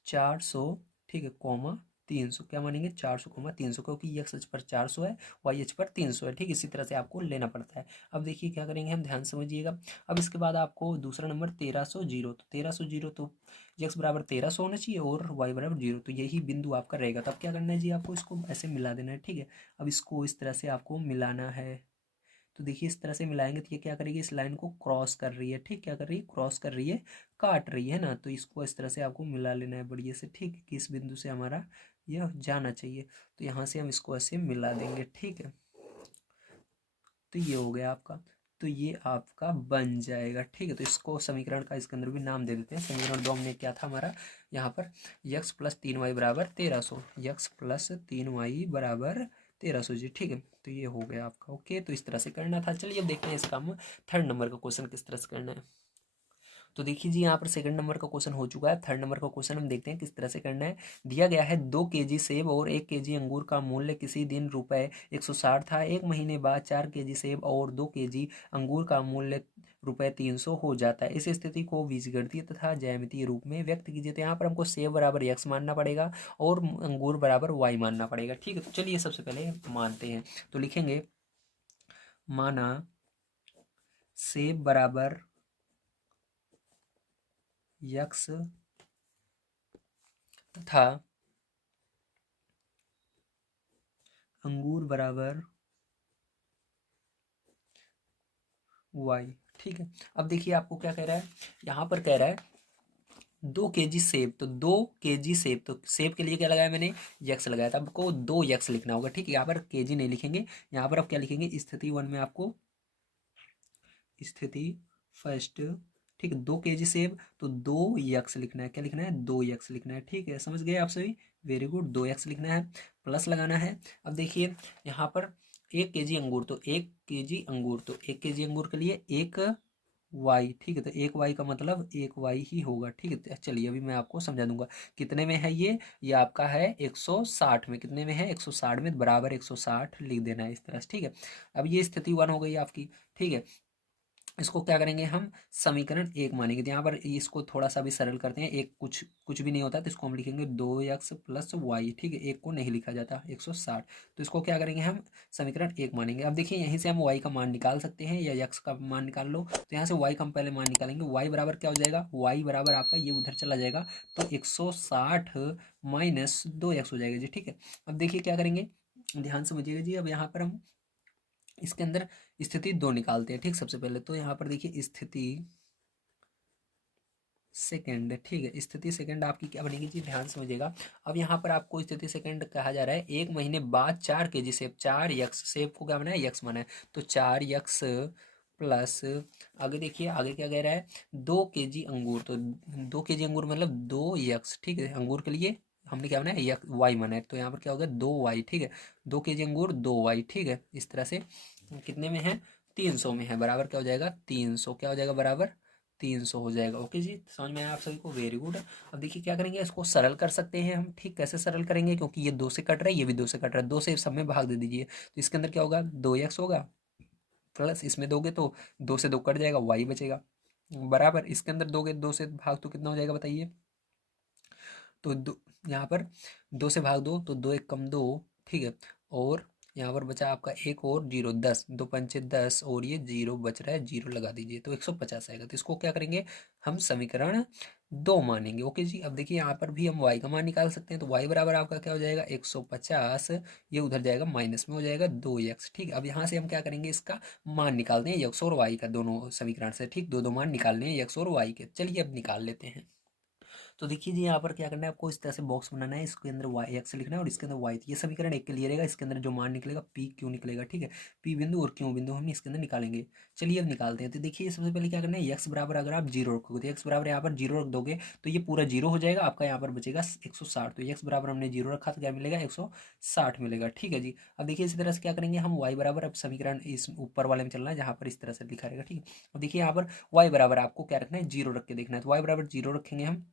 400, ठीक है, कॉमा 300, क्या मानेंगे 400 कॉमा 300, क्योंकि एक्स अक्ष पर 400 है, वाई अक्ष पर 300 है, ठीक। इसी तरह से आपको लेना पड़ता है। अब देखिए क्या करेंगे हम, ध्यान समझिएगा। अब इसके बाद आपको दूसरा नंबर 1300 जीरो, तो 1300 जीरो, तो एक्स बराबर 1300 होना चाहिए और वाई बराबर 0, तो यही बिंदु आपका रहेगा। तब क्या करना है जी, आपको इसको ऐसे मिला देना है, ठीक है। अब इसको इस तरह से आपको मिलाना है। तो देखिए इस तरह से मिलाएंगे तो ये क्या करेगी, इस लाइन को क्रॉस कर रही है, ठीक, क्या कर रही है, क्रॉस कर रही है, काट रही है ना। तो इसको इस तरह से आपको मिला लेना है बढ़िया से, ठीक, कि इस बिंदु से हमारा यह जाना चाहिए। तो यहाँ से हम इसको ऐसे मिला देंगे, ठीक है। तो ये हो गया आपका, तो ये आपका बन जाएगा, ठीक है। तो इसको समीकरण का इसके अंदर भी नाम दे देते हैं। समीकरण 2 हमने क्या था हमारा यहाँ पर, x + 3y बराबर 1300, x + 3y बराबर 1300 जी, ठीक है। तो ये हो गया आपका, ओके। तो इस तरह से करना था। चलिए अब देखते हैं इसका हम थर्ड नंबर का क्वेश्चन किस तरह से करना है। तो देखिए जी यहाँ पर सेकंड नंबर का क्वेश्चन हो चुका है। थर्ड नंबर का क्वेश्चन हम देखते हैं किस तरह से करना है। दिया गया है 2 केजी सेब और 1 केजी अंगूर का मूल्य किसी दिन ₹160 था। 1 महीने बाद 4 केजी सेब और 2 केजी अंगूर का मूल्य ₹300 हो जाता है। इस स्थिति को बीजगणितीय तथा ज्यामितीय रूप में व्यक्त कीजिए। तो यहाँ पर हमको सेब बराबर x मानना पड़ेगा और अंगूर बराबर y मानना पड़ेगा, ठीक है। तो चलिए सबसे पहले मानते हैं। तो लिखेंगे, माना सेब बराबर x तथा अंगूर बराबर y, ठीक है। अब देखिए आपको क्या कह रहा है, यहाँ पर कह रहा है 2 केजी सेब, तो 2 केजी सेब, तो सेब के लिए क्या लगाया मैंने, यक्स लगाया था। आपको 2 यक्स लिखना होगा, ठीक है। यहाँ पर केजी नहीं लिखेंगे, यहाँ पर आप क्या लिखेंगे, स्थिति 1 में आपको स्थिति फर्स्ट, ठीक है, 2 केजी सेब, तो 2 यक्स लिखना है, क्या लिखना है, 2 यक्स लिखना है, ठीक है। समझ गए आप सभी, वेरी गुड। 2 यक्स लिखना है, प्लस लगाना है। अब देखिए यहाँ पर 1 केजी अंगूर, तो 1 केजी अंगूर, तो 1 केजी अंगूर के लिए 1 वाई, ठीक है। तो 1 वाई का मतलब 1 वाई ही होगा, ठीक है। तो चलिए अभी मैं आपको समझा दूंगा कितने में है ये आपका है 160 में, कितने में है 160 में, बराबर 160 लिख देना है इस तरह से, ठीक है। अब ये स्थिति 1 हो गई आपकी, ठीक है। इसको क्या करेंगे हम, समीकरण 1 मानेंगे। तो यहाँ पर इसको थोड़ा सा भी सरल करते हैं, एक कुछ कुछ भी नहीं होता, तो इसको हम लिखेंगे 2x + y, ठीक है। एक को नहीं लिखा जाता 160, तो इसको क्या करेंगे हम, समीकरण 1 मानेंगे। अब देखिए यहीं से हम y का मान निकाल सकते हैं या x का मान निकाल लो। तो यहाँ से y का हम पहले मान निकालेंगे, y बराबर क्या हो जाएगा, y बराबर आपका ये उधर चला जाएगा, तो 160 - 2x हो जाएगा जी, ठीक है। अब देखिए क्या करेंगे, ध्यान समझिएगा जी। अब यहाँ पर हम इसके अंदर स्थिति 2 निकालते हैं, ठीक। सबसे पहले तो यहाँ पर देखिए स्थिति सेकंड, ठीक है। स्थिति सेकंड आपकी क्या बनेगी जी, ध्यान समझिएगा। अब यहाँ पर आपको स्थिति सेकंड कहा जा रहा है 1 महीने बाद 4 केजी सेब, 4 यक्स, सेब को क्या बना है, यक्स बना है, तो 4 यक्स प्लस, आगे देखिए आगे क्या कह रहा है, 2 केजी अंगूर, तो 2 केजी अंगूर मतलब 2 यक्स, ठीक है। अंगूर के लिए हमने क्या बनाया, यक्स वाई माना है, तो यहाँ पर क्या होगा 2 वाई, ठीक है। 2 केजी अंगूर 2 वाई, ठीक है। इस तरह से कितने में है, 300 में है, बराबर क्या हो जाएगा 300, क्या हो जाएगा बराबर 300 हो जाएगा। ओके जी, समझ में आया आप सभी को, वेरी गुड। अब देखिए क्या करेंगे, इसको सरल कर सकते हैं हम। ठीक, कैसे सरल करेंगे, क्योंकि ये 2 से कट रहा है, ये भी 2 से कट रहा है, 2 से सब में भाग दे दीजिए। तो इसके अंदर क्या होगा, 2x होगा, प्लस इसमें दोगे तो 2 से 2 कट जाएगा, y बचेगा, बराबर इसके अंदर दोगे 2 से भाग तो कितना हो जाएगा बताइए। तो दो, यहाँ पर 2 से भाग दो तो 2 एक कम 2, ठीक है। और यहाँ पर बचा आपका एक और जीरो, 10, 2 पंचे 10, और ये जीरो बच रहा है, जीरो लगा दीजिए तो 150 आएगा। तो इसको क्या करेंगे, हम समीकरण 2 मानेंगे। ओके जी, अब देखिए यहाँ पर भी हम y का मान निकाल सकते हैं। तो y बराबर आपका क्या हो जाएगा, 150, ये उधर जाएगा माइनस में हो जाएगा 2x। ठीक, अब यहाँ से हम क्या करेंगे, इसका मान निकालते हैं x और y का, दोनों समीकरण से। ठीक, दो दो मान निकालने हैं x और y के। चलिए अब निकाल लेते हैं। तो देखिए जी, यहाँ पर क्या करना है आपको, इस तरह से बॉक्स बनाना है, इसके अंदर वाई एक्स लिखना है और इसके अंदर वाई। ये समीकरण एक के लिए रहेगा, इसके अंदर जो मान निकलेगा पी क्यू निकलेगा। ठीक है, पी बिंदु और क्यू बिंदु हम इसके अंदर निकालेंगे। चलिए अब निकालते हैं। तो देखिए सबसे पहले क्या करना है, एक्स बराबर अगर आप जीरो रखोगे तो एक्स बराबर यहाँ पर जीरो रख दोगे तो ये पूरा जीरो हो जाएगा, आपका यहाँ पर बचेगा 160। तो एक्स बराबर हमने जीरो रखा तो क्या मिलेगा, 160 मिलेगा। ठीक है जी, अब देखिए इसी तरह से क्या करेंगे हम, वाई बराबर, अब समीकरण इस ऊपर वाले में चलना है जहाँ पर इस तरह से लिखा रहेगा। ठीक है, अब देखिए यहाँ पर वाई बराबर आपको क्या रखना है, जीरो रख के देखना है। तो वाई बराबर जीरो रखेंगे हम,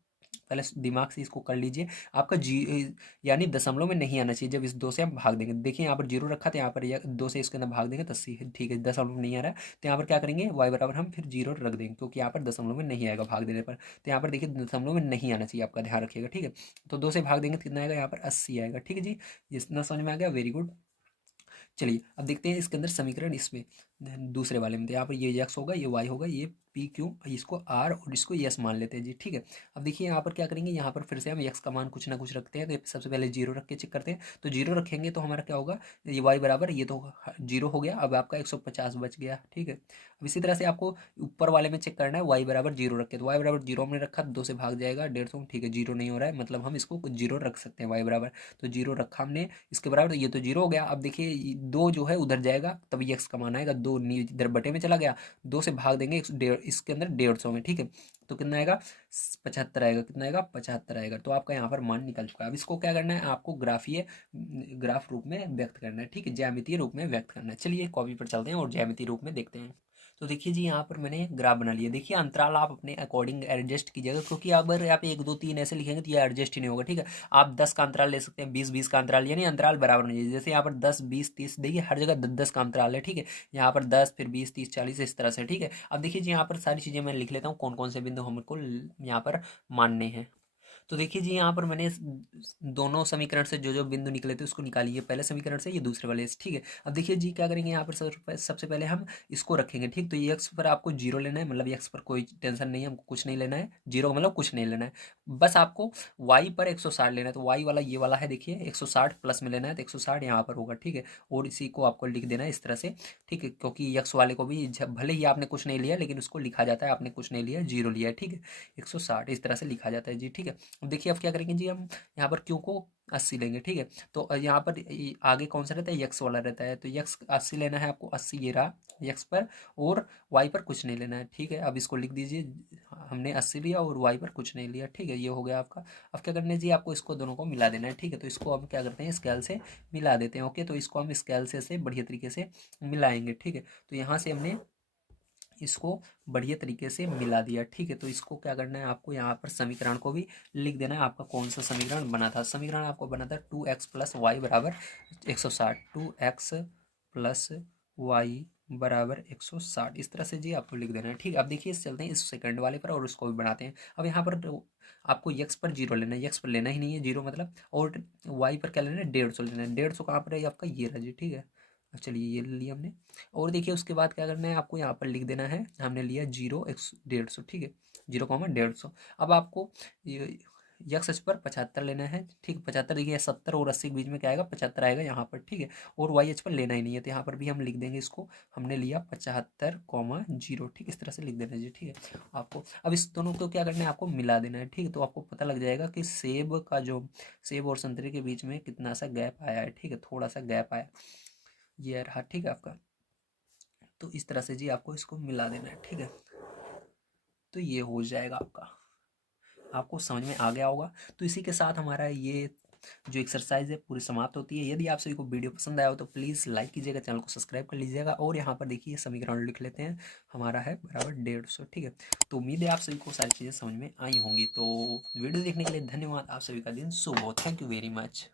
पहले दिमाग से इसको कर लीजिए। आपका यानी दशमलव में नहीं आना चाहिए जब इस 2 से हम भाग देंगे। देखिए यहाँ पर जीरो रखा था, यहाँ पर 2 से इसके अंदर भाग देंगे तो ठीक है, दशमलव में नहीं आ रहा है तो यहाँ पर क्या करेंगे, y बराबर हम फिर जीरो रख देंगे, क्योंकि यहाँ पर दशमलव में नहीं आएगा भाग देने पर। तो यहाँ पर देखिए दशमलव में नहीं आना चाहिए, आपका ध्यान रखिएगा। ठीक है, तो 2 से भाग देंगे तो कितना आएगा, यहाँ पर 80 आएगा। ठीक है जी, इतना समझ में आ गया, वेरी गुड। चलिए अब देखते हैं इसके अंदर समीकरण, इसमें दूसरे वाले में। तो यहाँ पर ये एक्स होगा, ये वाई होगा, ये पी क्यू, इसको आर और इसको यस मान लेते हैं जी। ठीक है, अब देखिए यहाँ पर क्या करेंगे, यहाँ पर फिर से हम एक्स का मान कुछ ना कुछ रखते हैं। तो सबसे पहले जीरो रख के चेक करते हैं। तो जीरो रखेंगे तो हमारा क्या होगा, ये वाई बराबर, ये तो जीरो हो गया, अब आपका 150 बच गया। ठीक है, अब इसी तरह से आपको ऊपर वाले में चेक करना है, वाई बराबर जीरो रखे। तो वाई बराबर जीरो हमने रखा, 2 से भाग जाएगा 150। ठीक है, जीरो नहीं हो रहा है, मतलब हम इसको जीरो रख सकते हैं, वाई बराबर। तो जीरो रखा हमने इसके बराबर, तो ये तो जीरो हो गया। अब देखिए 2 जो है उधर जाएगा तब ये एक्स का मान आएगा, 2 इधर बटे में चला गया, 2 से भाग देंगे इसके अंदर 150 में। ठीक है, तो कितना आएगा, 75 आएगा। कितना आएगा, 75 आएगा। तो आपका यहाँ पर मान निकल चुका है। अब इसको क्या करना है, आपको ग्राफ रूप में व्यक्त करना है। ठीक है, ज्यामितीय रूप में व्यक्त करना है। चलिए कॉपी पर चलते हैं और ज्यामितीय रूप में देखते हैं। तो देखिए जी, यहाँ पर मैंने ग्राफ बना लिया। देखिए अंतराल आप अपने अकॉर्डिंग एडजस्ट कीजिएगा, क्योंकि अगर आप 1 2 3 ऐसे लिखेंगे तो ये एडजस्ट ही नहीं होगा। ठीक है, आप 10 का अंतराल ले सकते हैं, 20 20 का अंतराल, यानी अंतराल बराबर नहीं है। जैसे यहाँ पर 10 20 30, देखिए हर जगह 10 10 का अंतराल है। ठीक है, यहाँ पर 10 फिर 20 30 40 इस तरह से। ठीक है, अब देखिए जी, यहाँ पर सारी चीज़ें मैं लिख लेता हूँ, कौन कौन से बिंदु हमको यहाँ पर मानने हैं। तो देखिए जी, यहाँ पर मैंने दोनों समीकरण से जो जो बिंदु निकले थे उसको निकालिए, पहले समीकरण से, ये दूसरे वाले से। ठीक है, अब देखिए जी क्या करेंगे, यहाँ पर सबसे पहले हम इसको रखेंगे। ठीक, तो ये एक्स पर आपको जीरो लेना है, मतलब एक्स पर कोई टेंशन नहीं है, हमको कुछ नहीं लेना है, जीरो मतलब कुछ नहीं लेना है। बस आपको वाई पर 160 लेना है। तो वाई वाला ये वाला है, देखिए 160 प्लस में लेना है, तो 160 यहाँ पर होगा। ठीक है, और इसी को आपको लिख देना है इस तरह से। ठीक है, क्योंकि यक्स वाले को भी भले ही आपने कुछ नहीं लिया, लेकिन उसको लिखा जाता है आपने कुछ नहीं लिया, जीरो लिया है। ठीक है, 160 इस तरह से लिखा जाता है जी। ठीक है, अब देखिए अब क्या करेंगे जी, हम यहाँ पर क्यू को 80 लेंगे। ठीक है, तो यहाँ पर आगे कौन सा रहता है, यक्स वाला रहता है। तो यक्स 80 लेना है आपको, 80 ये रहा यक्स पर, और वाई पर कुछ नहीं लेना है। ठीक है, अब इसको लिख दीजिए, हमने 80 लिया और वाई पर कुछ नहीं लिया। ठीक है, ये हो गया आपका। अब क्या करना है जी, आपको इसको दोनों को मिला देना है। ठीक है, तो इसको हम क्या करते हैं, स्केल से मिला देते हैं। ओके, तो इसको हम स्केल से बढ़िया तरीके से मिलाएंगे। ठीक है, तो यहाँ से हमने इसको बढ़िया तरीके से मिला दिया। ठीक है, तो इसको क्या करना है, आपको यहाँ पर समीकरण को भी लिख देना है। आपका कौन सा समीकरण बना था, समीकरण आपको बना था 2x प्लस वाई बराबर 160, 2x प्लस वाई बराबर 160, इस तरह से जी आपको लिख देना है। ठीक है, अब देखिए चलते हैं इस सेकंड वाले पर और उसको भी बनाते हैं। अब यहाँ पर आपको यक्स पर जीरो लेना है, यक्स पर लेना ही नहीं है जीरो मतलब, और वाई पर क्या लेना है, 150 लेना है। 150 कहाँ पर है आपका, ये रहा जी। ठीक है, चलिए ये ले लिया हमने। और देखिए उसके बाद क्या करना है, आपको यहाँ पर लिख देना है, हमने लिया 150। ठीक है, 0,150। अब आपको ये यक्स अक्ष पर 75 लेना है। ठीक, 75, देखिए 70 और 80 के बीच में क्या आएगा, 75 आएगा यहाँ पर। ठीक है, और वाई अक्ष पर लेना ही नहीं है, तो यहाँ पर भी हम लिख देंगे इसको, हमने लिया 75,0। ठीक, इस तरह से लिख देना जी। ठीक है, आपको अब इस दोनों को क्या करना है, आपको मिला देना है। ठीक है, तो आपको पता लग जाएगा कि सेब और संतरे के बीच में कितना सा गैप आया है। ठीक है, थोड़ा सा गैप आया, ये रहा। ठीक है आपका, तो इस तरह से जी आपको इसको मिला देना है। ठीक है, तो ये हो जाएगा आपका, आपको समझ में आ गया होगा। तो इसी के साथ हमारा ये जो एक्सरसाइज है पूरी समाप्त होती है। यदि आप सभी को वीडियो पसंद आया हो तो प्लीज़ लाइक कीजिएगा, चैनल को सब्सक्राइब कर लीजिएगा। और यहाँ पर देखिए समीकरण लिख लेते हैं, हमारा है बराबर 150। ठीक है, तो उम्मीद है आप सभी को सारी चीज़ें समझ में आई होंगी। तो वीडियो देखने के लिए धन्यवाद। आप सभी का दिन शुभ हो। Thank you very much.